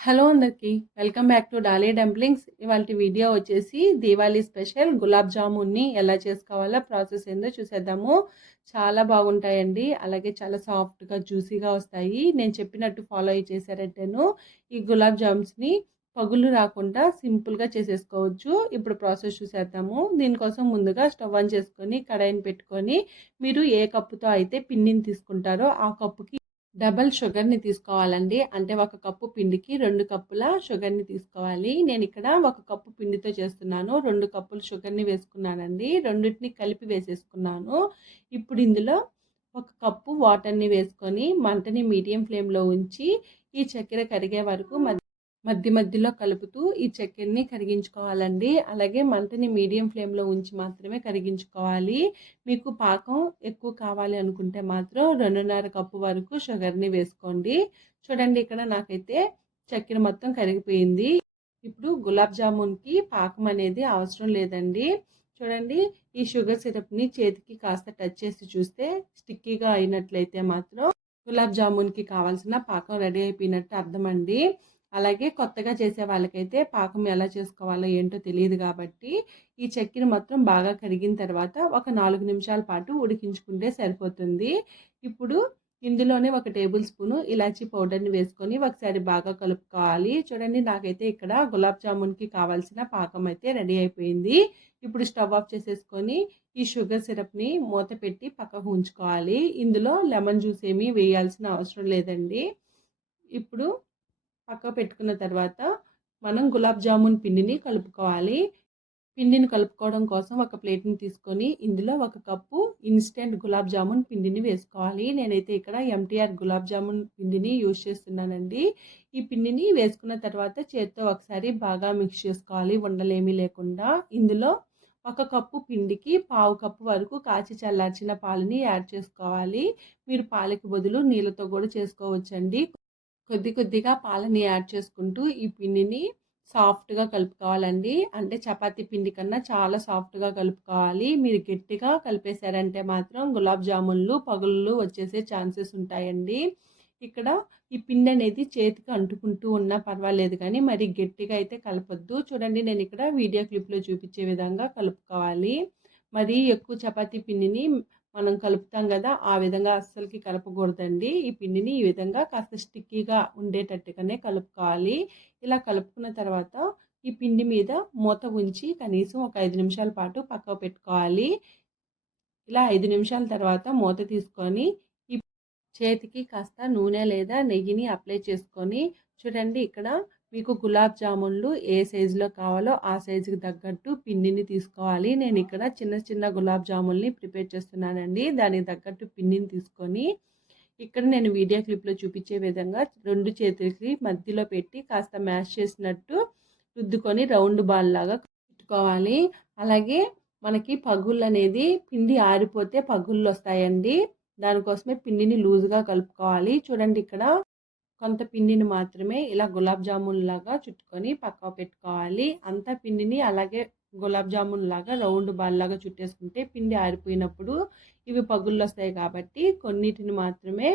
Hello అందరికీ welcome back to Dolly dumplings. ఇవాళ video వచ్చేసి దీవాళీ స్పెషల్ గులాబ్ జామున్ని ఎలా చేసుకోవాలో ప్రాసెస్ ఏందో చూసేద్దాము. చాలా బాగుంటాయండి, అలాగే చాలా సాఫ్ట్గా జ్యూసీగా వస్తాయి. నేను చెప్పినట్టు ఫాలో అయ్యి చేశారంటేను ఈ గులాబ్ జామ్స్ని పగులు రాకుండా సింపుల్గా చేసేసుకోవచ్చు. ఇప్పుడు ప్రాసెస్ చూసేద్దాము. దీనికోసం ముందుగా స్టవ్ ఆన్ చేసుకొని కడాయిని పెట్టుకొని మీరు ఏ కప్పుతో అయితే పిండిని తీసుకుంటారో ఆ కప్పుకి డబల్ షుగర్ని తీసుకోవాలండి. అంటే ఒక కప్పు పిండికి 2 కప్పుల షుగర్ని తీసుకోవాలి. నేను ఇక్కడ ఒక కప్పు పిండితో చేస్తున్నాను. 2 కప్పులు షుగర్ని వేసుకున్నానండి. రెండింటిని కలిపి వేసేసుకున్నాను. ఇప్పుడు ఇందులో ఒక కప్పు వాటర్ని వేసుకొని మంటని మీడియం ఫ్లేమ్లో ఉంచి ఈ చక్కెర కరిగే వరకు మధ్యలో కలుపుతూ ఈ చక్కెరని కరిగించుకోవాలండి. అలాగే మంటని మీడియం ఫ్లేమ్లో ఉంచి మాత్రమే కరిగించుకోవాలి. మీకు పాకం ఎక్కువ కావాలి అనుకుంటే మాత్రం 2.5 కప్పు వరకు షుగర్ని వేసుకోండి. చూడండి, ఇక్కడ నాకైతే చక్కెర మొత్తం కరిగిపోయింది. ఇప్పుడు గులాబ్ జామున్కి పాకం అనేది అవసరం లేదండి. చూడండి, ఈ షుగర్ సిరప్ని చేతికి కాస్త టచ్ చేసి చూస్తే స్టిక్కీగా అయినట్లయితే మాత్రం గులాబ్ జామున్కి కావాల్సిన పాకం రెడీ అయిపోయినట్టు అర్థం అండి. అలాగే కొత్తగా చేసే వాళ్ళకైతే పాకం ఎలా చేసుకోవాలో ఏంటో తెలియదు కాబట్టి ఈ చక్కెర మొత్తం బాగా కరిగిన తర్వాత ఒక 4 నిమిషాల పాటు ఉడికించుకుంటే సరిపోతుంది. ఇప్పుడు ఇందులోనే ఒక టేబుల్ స్పూను ఇలాచీ పౌడర్ని వేసుకొని ఒకసారి బాగా కలుపుకోవాలి. చూడండి, నాకైతే ఇక్కడ గులాబ్ జామున్కి కావాల్సిన పాకం అయితే రెడీ అయిపోయింది. ఇప్పుడు స్టవ్ ఆఫ్ చేసేసుకొని ఈ షుగర్ సిరప్ని మూత పెట్టి పక్కకు ఉంచుకోవాలి. ఇందులో లెమన్ జ్యూస్ ఏమీ వేయాల్సిన అవసరం లేదండి. ఇప్పుడు పక్క పెట్టుకున్న తర్వాత మనం గులాబ్ జామున్ పిండిని కలుపుకోవాలి. పిండిని కలుపుకోవడం కోసం ఒక ప్లేట్ని తీసుకొని ఇందులో ఒక కప్పు ఇన్స్టెంట్ గులాబ్ జామున్ పిండిని వేసుకోవాలి. నేనైతే ఇక్కడ ఎంటీఆర్ గులాబ్ జామున్ పిండిని యూజ్ చేస్తున్నానండి. ఈ పిండిని వేసుకున్న తర్వాత చేత్తో ఒకసారి బాగా మిక్స్ చేసుకోవాలి, ఉండలేమీ లేకుండా. ఇందులో ఒక కప్పు పిండికి పావు కప్పు వరకు కాచి చల్లార్చిన పాలని యాడ్ చేసుకోవాలి. మీరు పాలకి బదులు నీళ్ళతో కూడా చేసుకోవచ్చండి. కొద్దిగా పాలని యాడ్ చేసుకుంటూ ఈ పిండిని సాఫ్ట్గా కలుపుకోవాలండి. అంటే చపాతీ పిండి కన్నా చాలా సాఫ్ట్గా కలుపుకోవాలి. మీరు గట్టిగా కలిపేశారంటే మాత్రం గులాబ్ జామున్లు పగుళ్ళు వచ్చేసే ఛాన్సెస్ ఉంటాయండి. ఇక్కడ ఈ పిండి అనేది చేతికి అంటుకుంటూ ఉన్నా పర్వాలేదు, కానీ మరి గట్టిగా అయితే కలపొద్దు. చూడండి, నేను ఇక్కడ వీడియో క్లిప్లో చూపించే విధంగా కలుపుకోవాలి. మరి ఎక్కువ చపాతీ పిండిని మనం కలుపుతాం కదా, ఆ విధంగా అస్సలకి కలపకూడదండి. ఈ పిండిని ఈ విధంగా కాస్త స్టిక్కీగా ఉండేటట్టుగానే కలుపుకోవాలి. ఇలా కలుపుకున్న తర్వాత ఈ పిండి మీద మూత ఉంచి కనీసం ఒక 5 నిమిషాల పాటు పక్కకు పెట్టుకోవాలి. ఇలా 5 నిమిషాల తర్వాత మూత తీసుకొని ఈ చేతికి కాస్త నూనె లేదా నెయ్యిని అప్లై చేసుకొని చూడండి, ఇక్కడ మీకు గులాబ్ జామున్లు ఏ సైజులో కావాలో ఆ సైజుకి తగ్గట్టు పిండిని తీసుకోవాలి. నేను ఇక్కడ చిన్న గులాబ్ జాముల్ని ప్రిపేర్ చేస్తున్నానండి. దానికి తగ్గట్టు పిండిని తీసుకొని ఇక్కడ నేను వీడియో క్లిప్లో చూపించే విధంగా 2 చేతులకి మధ్యలో పెట్టి కాస్త మ్యాష్ చేసినట్టు రుద్దుకొని రౌండ్ బాల్ లాగా పెట్టుకోవాలి. అలాగే మనకి పగుళ్ళు అనేది పిండి ఆరిపోతే పగుళ్ళు వస్తాయండి. దానికోసమే పిండిని లూజ్గా కలుపుకోవాలి. చూడండి, ఇక్కడ కొంత పిండిని మాత్రమే ఇలా గులాబ్ జామున్ లాగా చుట్టుకొని పక్కకు పెట్టుకోవాలి. అంతా పిండిని అలాగే గులాబ్ జామున్ లాగా రౌండ్ బాల్ లాగా చుట్టేసుకుంటే పిండి ఆరిపోయినప్పుడు ఇవి పగుళ్ళు వస్తాయి కాబట్టి కొన్నిటిని మాత్రమే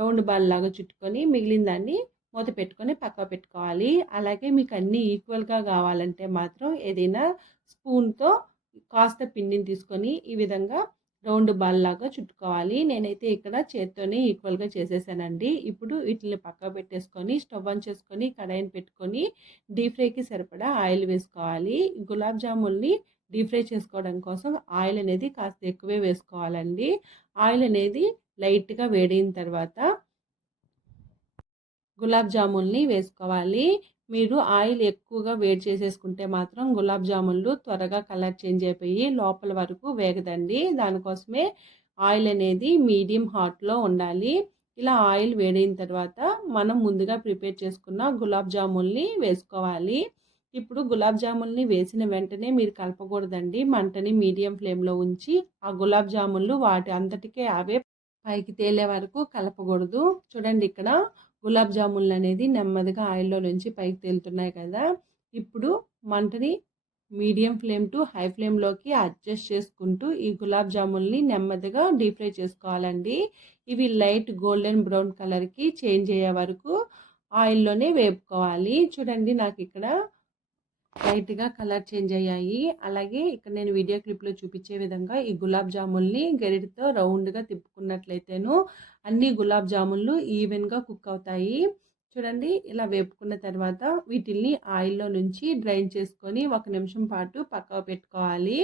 రౌండ్ బాల్ లాగా చుట్టుకొని మిగిలిన దాన్ని మూత పెట్టుకొని పక్కకు పెట్టుకోవాలి. అలాగే మీకు అన్నీ ఈక్వల్గా కావాలంటే మాత్రం ఏదైనా స్పూన్తో కాస్త పిండిని తీసుకొని ఈ విధంగా రౌండ్ బాల్ లాగా చుట్టుకోవాలి. నేనైతే ఇక్కడ చేత్తోనే ఈక్వల్గా చేసేసానండి. ఇప్పుడు వీటిని పక్కకు పెట్టేసుకొని స్టవ్ ఆన్ చేసుకొని కడాయిని పెట్టుకొని డీప్ ఫ్రైకి సరిపడా ఆయిల్ వేసుకోవాలి. గులాబ్ జామున్ని డీప్ ఫ్రై చేసుకోవడం కోసం ఆయిల్ అనేది కాస్త ఎక్కువే వేసుకోవాలండి. ఆయిల్ అనేది లైట్గా వేడైన తర్వాత గులాబ్ జామున్ని వేసుకోవాలి. మీరు ఆయిల్ ఎక్కువగా వేడి చేసేసుకుంటే మాత్రం గులాబ్ జామున్లు త్వరగా కలర్ చేంజ్ అయిపోయి లోపల వరకు వేగదండి. దానికోసమే ఆయిల్ అనేది మీడియం హాట్లో ఉండాలి. ఇలా ఆయిల్ వేడైన తర్వాత మనం ముందుగా ప్రిపేర్ చేసుకున్న గులాబ్ జామున్ని వేసుకోవాలి. ఇప్పుడు గులాబ్ జామున్ని వేసిన వెంటనే మీరు కలపకూడదండి. మంటని మీడియం ఫ్లేమ్లో ఉంచి ఆ గులాబ్ జామున్లు వాటి అంతటికే అవే పైకి తేలే వరకు కలపకూడదు. చూడండి, ఇక్కడ గులాబ్ జామున్లు అనేది నెమ్మదిగా ఆయిల్లో నుంచి పైకి తేలుతున్నాయి కదా. ఇప్పుడు మంటని మీడియం ఫ్లేమ్ టు హై ఫ్లేమ్లోకి అడ్జస్ట్ చేసుకుంటూ ఈ గులాబ్ జామున్ని నెమ్మదిగా డీప్ ఫ్రై చేసుకోవాలండి. ఇవి లైట్ గోల్డెన్ బ్రౌన్ కలర్కి చేంజ్ అయ్యే వరకు ఆయిల్లోనే వేపుకోవాలి. చూడండి నాకు ఇక్కడ లైట్‌గా కలర్ చేంజ్ అయ్యాయి. అలాగే ఇక్కడ నేను వీడియో క్లిప్‌లో చూపించే విధంగా ఈ గులాబ్ జాముల్ని గరిటెతో రౌండ్‌గా తిప్పుకున్నట్లయితేను అన్ని గులాబ్ జామున్లు ఈవెన్‌గా కుక్ అవుతాయి. చూడండి ఇలా వేపుకున్న తర్వాత వీటిల్ని ఆయిల్‌లో నుంచి డ్రైన్ చేసుకొని 1 నిమిషం పాటు పక్కకు పెట్టుకోవాలి.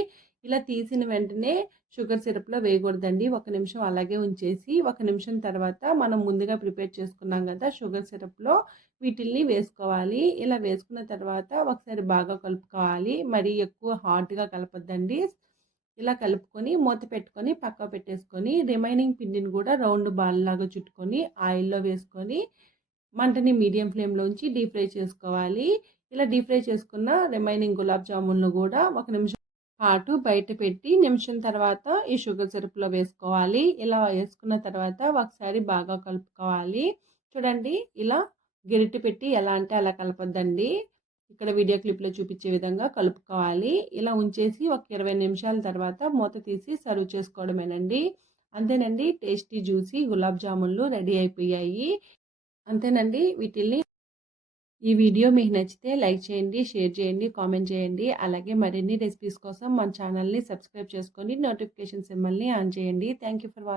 ఇలా తీసిన వెంటనే షుగర్ సిరప్‌లో వేయకూడదండి. 1 నిమిషం అలాగే ఉంచేసి 1 నిమిషం తర్వాత మనం ముందుగా ప్రిపేర్ చేసుకున్నాం కదా షుగర్ సిరప్‌లో వీటిల్ని వేసుకోవాలి. ఇలా వేసుకున్న తర్వాత ఒకసారి బాగా కలుపుకోవాలి. మరీ ఎక్కువ హాట్‌గా కలపొద్దండి. ఇలా కలుపుకొని మూత పెట్టుకొని పక్కకు పెట్టేసుకొని రిమైనింగ్ పిండిని కూడా రౌండ్ బాల్ లాగా చుట్టుకొని ఆయిల్‌లో వేసుకొని మంటని మీడియం ఫ్లేమ్‌లో ఉంచి డీప్ ఫ్రై చేసుకోవాలి. ఇలా డీప్ ఫ్రై చేసుకున్న రిమైనింగ్ గులాబ్ జామున్‌ను కూడా 1 నిమిషం పాటు బయట పెట్టి నిమిషం తర్వాత ఈ షుగర్ సిరప్‌లో వేసుకోవాలి. ఇలా వేసుకున్న తర్వాత ఒకసారి బాగా కలుపుకోవాలి. చూడండి ఇలా గరిటె పెట్టి ఎలా అంటే అలా కలపొద్దండి. ఇక్కడ వీడియో క్లిప్‌లో చూపించే విధంగా కలుపుకోవాలి. ఇలా ఉంచేసి ఒక 20 నిమిషాల తర్వాత మూత తీసి సర్వ్ చేసుకోవడమేనండి. అంతేనండి టేస్టీ జ్యూసీ గులాబ్ జామున్లు రెడీ అయిపోయాయి. అంతేనండి వీటిల్ని ఈ వీడియో మీకు నచ్చితే లైక్ చేయండి, షేర్ చేయండి, కామెంట్ చేయండి. అలాగే మరిన్ని రెసిపీస్ కోసం మన ఛానల్‌ని సబ్స్క్రైబ్ చేసుకొని నోటిఫికేషన్ సింబల్‌ని ఆన్ చేయండి. Thank you for watching.